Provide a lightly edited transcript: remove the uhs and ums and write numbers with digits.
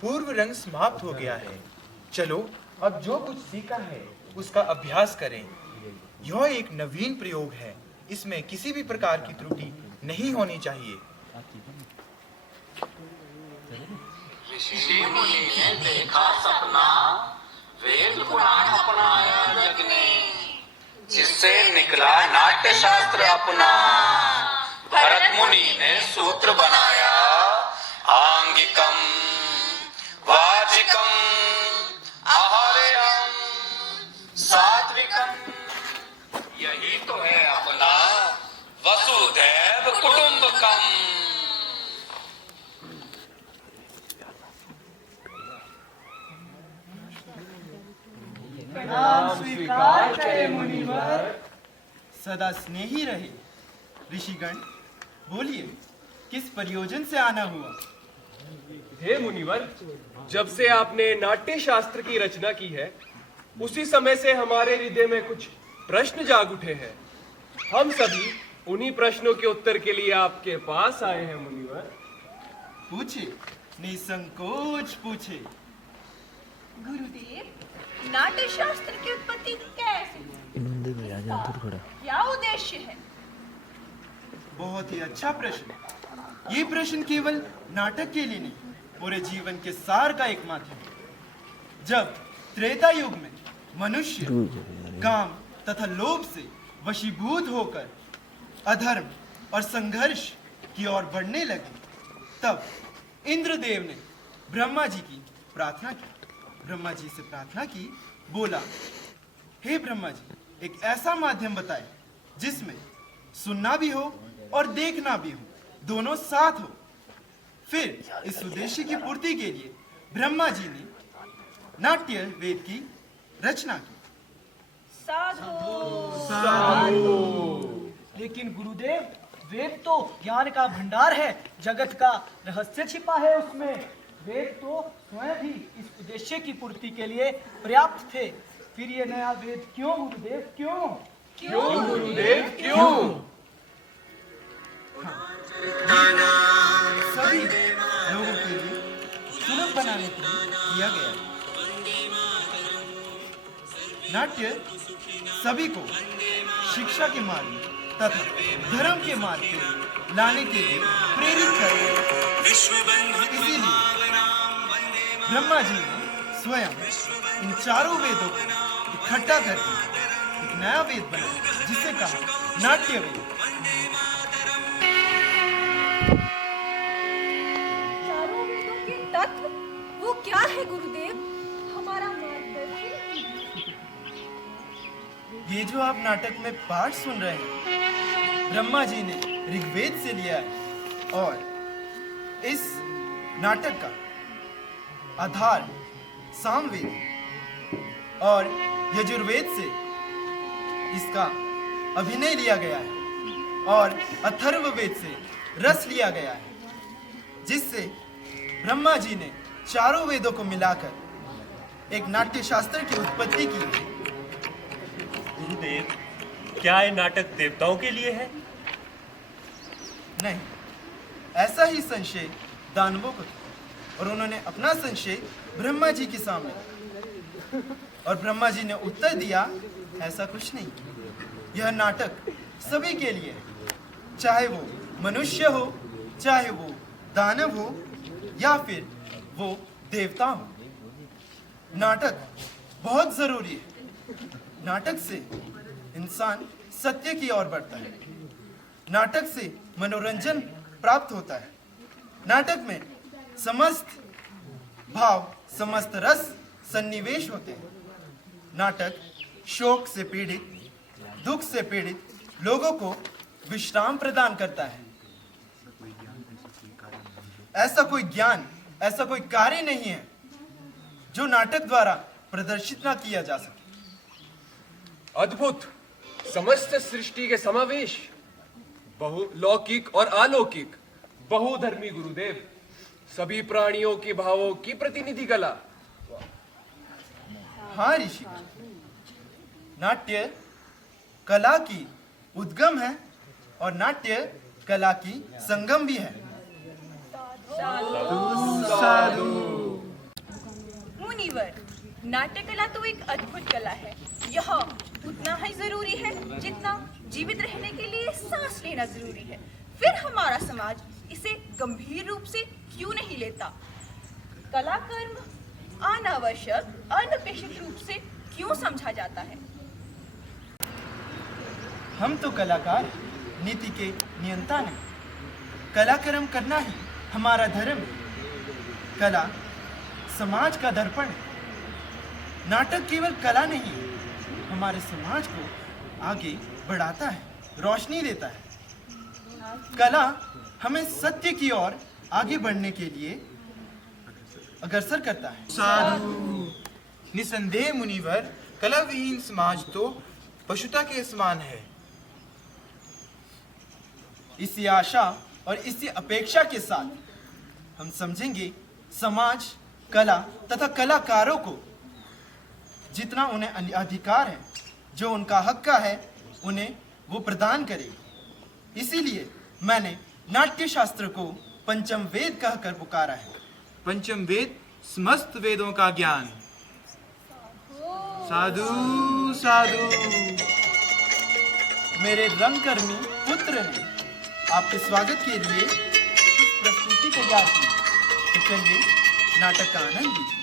पूर्व रंग समाप्त हो गया है। चलो अब जो कुछ सीखा है उसका अभ्यास करें। यह एक नवीन प्रयोग है, इसमें किसी भी प्रकार की त्रुटि नहीं होनी चाहिए। ऋषि मुनि ने देखा सपना, वेद पुराण अपनाया जग ने, जिससे निकला नाट्य शास्त्र अपना। भरत मुनि ने सूत्र बनाया, आंगिकम वाचिकम आहार्यम सात्विकम। यही तो है अपना वसुधैव कुटुंबकम। स्वीकार करे मुनिवर। सदा स्नेही रहे। ऋषिगण बोलिए, किस प्रयोजन से आना हुआ? हे मुनिवर, जब से आपने नाट्य शास्त्र की रचना की है, उसी समय से हमारे हृदय में कुछ प्रश्न जाग उठे हैं। हम सभी उन्हीं प्रश्नों के उत्तर के लिए आपके पास आए हैं मुनिवर। पूछे, निसंकोच पूछे। गुरुदेव, नाट्य शास्त्र की उत्पत्ति कैसे? क्या उद्देश्य है? बहुत ही अच्छा प्रश्न। ये प्रश्न केवल नाटक के लिए नहीं, पूरे जीवन के सार का एक माध्यम है। जब त्रेता युग में मनुष्य काम तथा लोभ से वशीभूत होकर अधर्म और संघर्ष की ओर बढ़ने लगे, तब इंद्रदेव ने ब्रह्मा जी की प्रार्थना की। ब्रह्मा जी से प्रार्थना की, बोला, हे ब्रह्मा जी, एक ऐसा माध्यम बताए जिसमें सुनना भी हो और देखना भी हो, दोनों साथ हो। फिर इस उद्देश्य की पूर्ति के लिए ब्रह्मा जी ने नाट्य वेद की रचना की। लेकिन गुरुदेव, वेद तो ज्ञान का भंडार है, जगत का रहस्य छिपा है उसमें। वेद तो स्वयं ही इस उद्देश्य की पूर्ति के लिए पर्याप्त थे। फिर ये नया वेद क्यों गुरुदेव, क्यों? क्यों गुरुदेव, क्यों? सभी लोगों के लिए सुलभ बनाने के लिए किया गया। नाट्य सभी को शिक्षा के मार्ग में तथा धर्म के मार्ग पे लाने के लिए प्रेरित करे। इसीलिए ब्रह्मा जी ने स्वयं इन चारों वेदों को इकट्ठा करके एक नया वेद बनाया, जिसे कहा नाट्य वेद। चारों वेदों के तत्व वो क्या है गुरुदेव? हमारा मार्गदर्शन। ये जो आप नाटक में पाठ सुन रहे हैं, ब्रह्मा जी ने ऋग्वेद से लिया है और इस नाटक का आधार सामवेद और यजुर्वेद से इसका अभिनय लिया गया है और अथर्ववेद से रस लिया गया है, जिससे ब्रह्मा जी ने चारों वेदों को मिलाकर एक नाट्य शास्त्र की उत्पत्ति की है। गुरुदेव, क्या ये नाटक देवताओं के लिए है? नहीं, ऐसा ही संशय दानवों को था और उन्होंने अपना संशय ब्रह्मा जी के सामने और ब्रह्मा जी ने उत्तर दिया, ऐसा कुछ नहीं, यह नाटक सभी के लिए है, चाहे वो मनुष्य हो, चाहे वो दानव हो या फिर वो देवता हो। नाटक बहुत जरूरी है। नाटक से इंसान सत्य की ओर बढ़ता है। नाटक से मनोरंजन प्राप्त होता है। नाटक में समस्त भाव, समस्त रस सन्निवेश होते हैं। नाटक शोक से पीड़ित, दुख से पीड़ित लोगों को विश्राम प्रदान करता है। ऐसा कोई ज्ञान, ऐसा कोई कार्य नहीं है जो नाटक द्वारा प्रदर्शित ना किया जा सके। अद्भुत, समस्त सृष्टि के समावेश, बहु लौकिक और अलौकिक, बहुधर्मी गुरुदेव, सभी प्राणियों के भावों की प्रतिनिधि कला। हाँ ऋषि, नाट्य कला की उद्गम है और नाट्य कला की संगम भी है। मुनिवर, नाट्य कला तो एक अद्भुत कला है। यह उतना ही जरूरी है जितना जीवित रहने के लिए सांस लेना जरूरी है। फिर हमारा समाज इसे गंभीर रूप से क्यों नहीं लेता? कला कर्म अनावश्यक, अनपेक्षित रूप से क्यों समझा जाता है? हम तो कलाकार हैं, नीति के नियंता नहीं। कला कर्म करना ही हमारा धर्म है। कला समाज का दर्पण है। नाटक केवल कला नहीं है, हमारे समाज को आगे बढ़ाता है, रोशनी देता है। कला हमें सत्य की ओर आगे बढ़ने के लिए अग्रसर करता है। साधु। निसंदेह मुनिवर, कला विहीन समाज तो पशुता के समान है। इसी आशा और इसी अपेक्षा के साथ हम समझेंगे समाज, कला तथा कलाकारों को जितना उन्हें अधिकार है, जो उनका हक का है, उन्हें वो प्रदान करेगी। इसीलिए मैंने नाट्य शास्त्र को पंचम वेद कहकर पुकारा है। पंचम वेद समस्त वेदों का ज्ञान। साधु साधु। मेरे रंगकर्मी पुत्र ने आपके स्वागत के लिए कुछ प्रस्तुति तैयार की, तो चलिए नाटक का आनंद लीजिए।